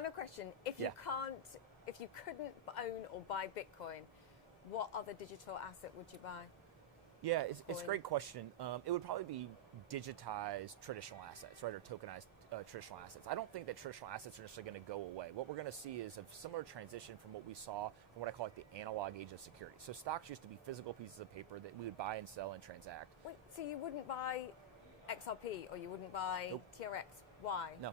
Final question. If you couldn't own or buy Bitcoin, what other digital asset would you buy? Yeah, it's a great question. It would probably be digitized traditional assets, right, or tokenized traditional assets. I don't think that traditional assets are necessarily going to go away. What we're going to see is a similar transition from what we saw from what I call like the analog age of security. So stocks used to be physical pieces of paper that we would buy and sell and transact. Wait, so you wouldn't buy XRP or you wouldn't buy TRX? Why? No.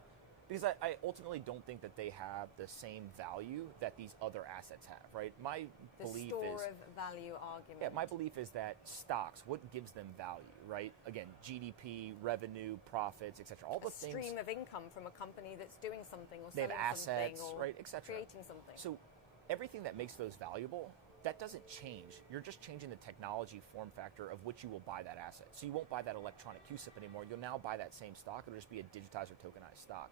Because I ultimately don't think that they have the same value that these other assets have, right? My belief is... The store of value argument. Yeah, my belief is that stocks, what gives them value, right? Again, GDP, revenue, profits, etc. All the things... A stream of income from a company that's doing something or they have selling assets, something or right, etc. creating something. So everything that makes those valuable, that doesn't change. You're just changing the technology form factor of which you will buy that asset. So you won't buy that electronic QSIP anymore. You'll now buy that same stock. It'll just be a digitized or tokenized stock.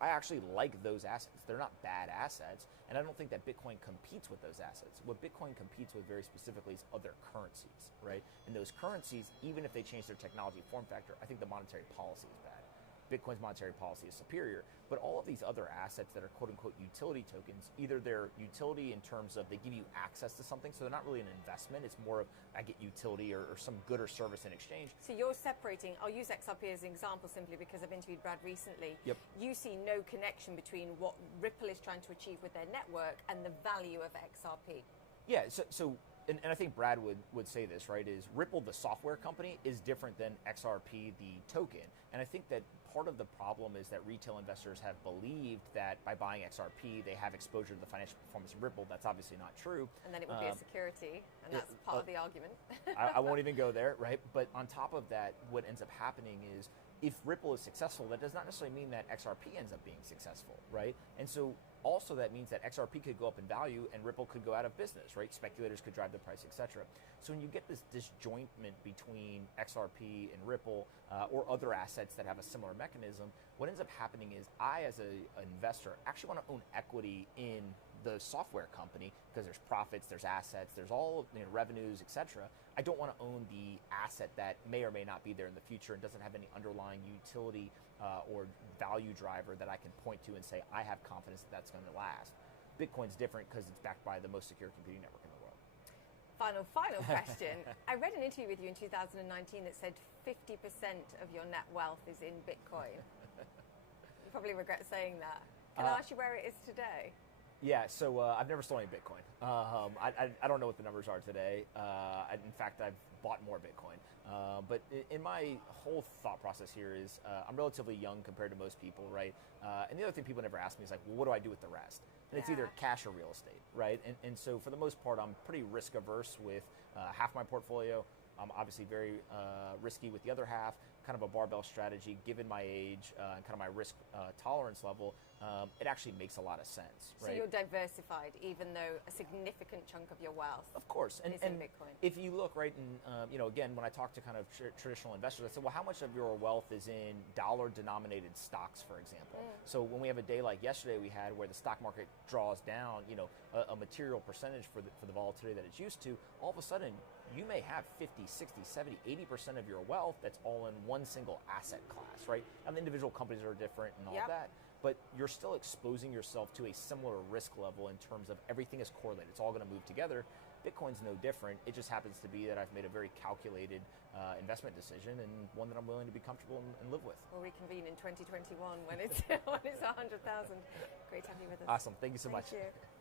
I actually like those assets. They're not bad assets, and I don't think that Bitcoin competes with those assets. What Bitcoin competes with very specifically is other currencies, right? And those currencies, even if they change their technology form factor, I think the monetary policy is bad. Bitcoin's monetary policy is superior, but all of these other assets that are quote-unquote utility tokens, either they're utility in terms of they give you access to something, so they're not really an investment, it's more of I get utility or some good or service in exchange. So you're separating, I'll use XRP as an example simply because I've interviewed Brad recently. Yep. You see no connection between what Ripple is trying to achieve with their network and the value of XRP. Yeah, so and I think Brad would say this, right, is Ripple, the software company, is different than XRP, the token. And I think that part of the problem is that retail investors have believed that by buying XRP, they have exposure to the financial performance of Ripple. That's obviously not true. And then it would be a security, and that's part of the argument. I won't even go there, right? But on top of that, what ends up happening is if Ripple is successful, that does not necessarily mean that XRP ends up being successful, right? And so also that means that XRP could go up in value and Ripple could go out of business, right? Speculators could drive the price, etc. So when you get this disjointment between XRP and Ripple or other assets that have a similar mechanism, what ends up happening is I, as an investor, actually want to own equity in the software company because there's profits, there's assets, there's all revenues, etc. I don't want to own the asset that may or may not be there in the future and doesn't have any underlying utility or value driver that I can point to and say I have confidence that that's going to last. Bitcoin's different because it's backed by the most secure computing network in the world. Final question. I read an interview with you in 2019 that said 50% of your net wealth is in Bitcoin. You probably regret saying that. Can I ask you where it is today? Yeah, so I've never sold any Bitcoin. I don't know what the numbers are today. In fact, I've bought more Bitcoin. But in my whole thought process here is I'm relatively young compared to most people, right? And the other thing people never ask me is like, well, what do I do with the rest? And it's either cash or real estate, right? And so for the most part, I'm pretty risk averse with half my portfolio. I'm obviously very risky with the other half, kind of a barbell strategy. Given my age and kind of my risk tolerance level, it actually makes a lot of sense. Right? So you're diversified, even though a significant chunk of your wealth, of course, is in Bitcoin. If you look right, and again, when I talk to kind of traditional investors, I say, well, how much of your wealth is in dollar-denominated stocks, for example? So when we have a day like yesterday we had, where the stock market draws down, a material percentage for the volatility that it's used to, all of a sudden you may have 50, 60, 70, 80% of your wealth that's all in one single asset class, right? Now the individual companies are different and all that, but you're still exposing yourself to a similar risk level in terms of everything is correlated. It's all going to move together. Bitcoin's no different. It just happens to be that I've made a very calculated investment decision and one that I'm willing to be comfortable and live with. We'll reconvene in 2021 when it's 100,000. Great to have you with us. Awesome. Thank you so much. Thank you.